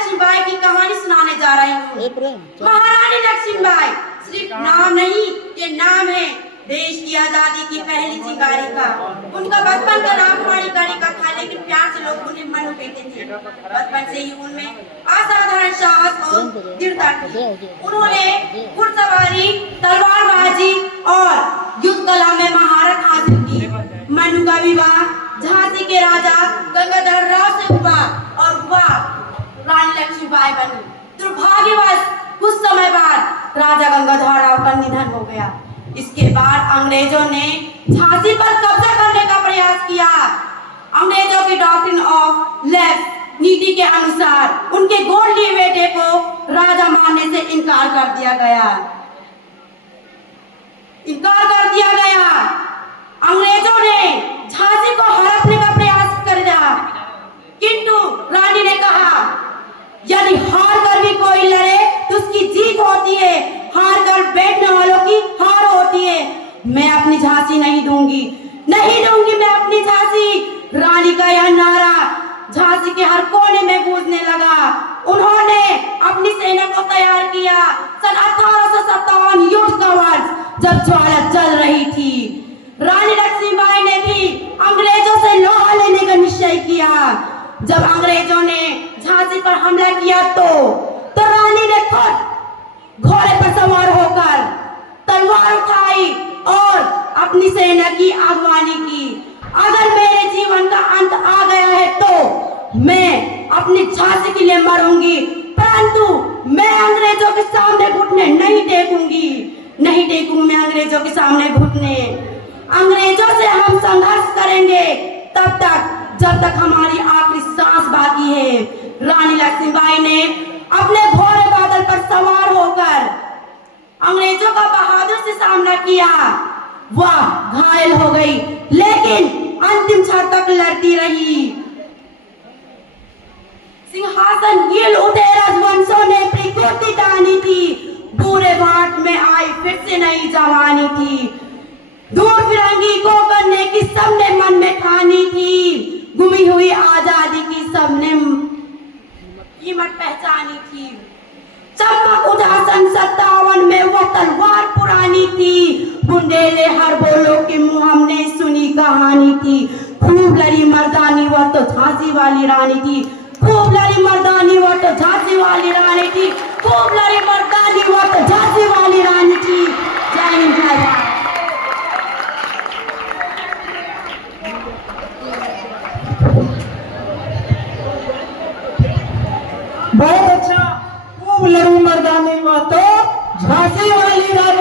लक्ष्मीबाई की कहानी सुनाने जा रही हूँ। महारानी लक्ष्मीबाई सिर्फ नाम नहीं, ये नाम है देश की आजादी की पहली चिंगारी का। उनका बचपन का नाम मणिकर्णिका का था, लेकिन प्यार से लोग उन्हें मनु कहते थे। बचपन से ही उनमें असाधारण साहस और दृढ़ता थी। उन्होंने घुड़सवारी, तलवारबाजी और युद्ध कला में महारत हासिल की। मनु का विवाह झांसी के राजा गंगाधर राव से हुआ और वह रानी लक्ष्मीबाई बनी। दुर्भाग्यवश कुछ समय बाद राजा गंगाधर राव का निधन हो गया। इसके बाद अंग्रेजों ने झांसी पर कब्जा करने का प्रयास किया। अंग्रेजों की डॉक्ट्रिन ऑफ लेफ्ट नीति के अनुसार उनके गोद लिए बेटे को राजा मानने से इनकार कर दिया गया। अंग्रेजों ने झांसी को हड़पने का प्रयास किया, किंतु रानी ने कहा, यदि हार कर भी कोई लड़े तो उसकी जीत होती है, हार कर बैठने वालों की हार होती है। मैं अपनी झांसी नहीं दूंगी मैं अपनी झांसी। रानी का यह नारा झांसी के हर कोने में गूंजने लगा। उन्होंने अपनी सेना को तैयार किया। सन 1857 युद्ध का वर्ष, जब ज्वाला चल रही थी, रानी लक्ष्मीबाई ने भी अंग्रेजों से लोहा लेने का निश्चय किया। जब अंग्रेजों ने झांसी पर हमला किया तो रानी ने खुद घोड़े पर सवार होकर तलवार उठाई और अपनी सेना की अगवानी की। अगर मेरे जीवन का अंत आ गया है तो मैं अपनी झांसी के लिए मरूंगी, परंतु मैं अंग्रेजों के सामने घुटने नहीं टेकूंगी मैं अंग्रेजों के सामने घुटने। अंग्रेजों से हम संघर्ष करेंगे तब तक जब तक हमारी आखिरी सांस बाकी है। रानी लक्ष्मीबाई ने अपने घोड़े बादल पर सवार होकर अंग्रेजों का बहादुर से सामना किया। वह घायल हो गई, लेकिन अंतिम क्षण तक लड़ती रही। सिंहासन गिल उठे राजवंशों ने प्रतिकृति तानी थी, पूरे भाट में आई फिर से नई जवानी थी। दूर फिरंगी को करने की सबने मन में ठानी थी, गुमी हुई आजादी की सबने कीमत पहचानी थी। चमक उठा सन 57 में वो तलवार पुरानी थी, बुंदेले हर बोलो के मुंह हमने सुनी कहानी थी। खूब लड़ी मर्दानी वो तो झांसी वाली रानी थी, खूब लड़ी मर्दानी वो तो झांसी वाली रानी थी, खूब लड़ी मर्दानी वो तो झांसी वाली रानी थी। जय हिंद जय भारत। बहुत अच्छा। खूब लड़ी मर्दानी वो तो झांसी वाली रानी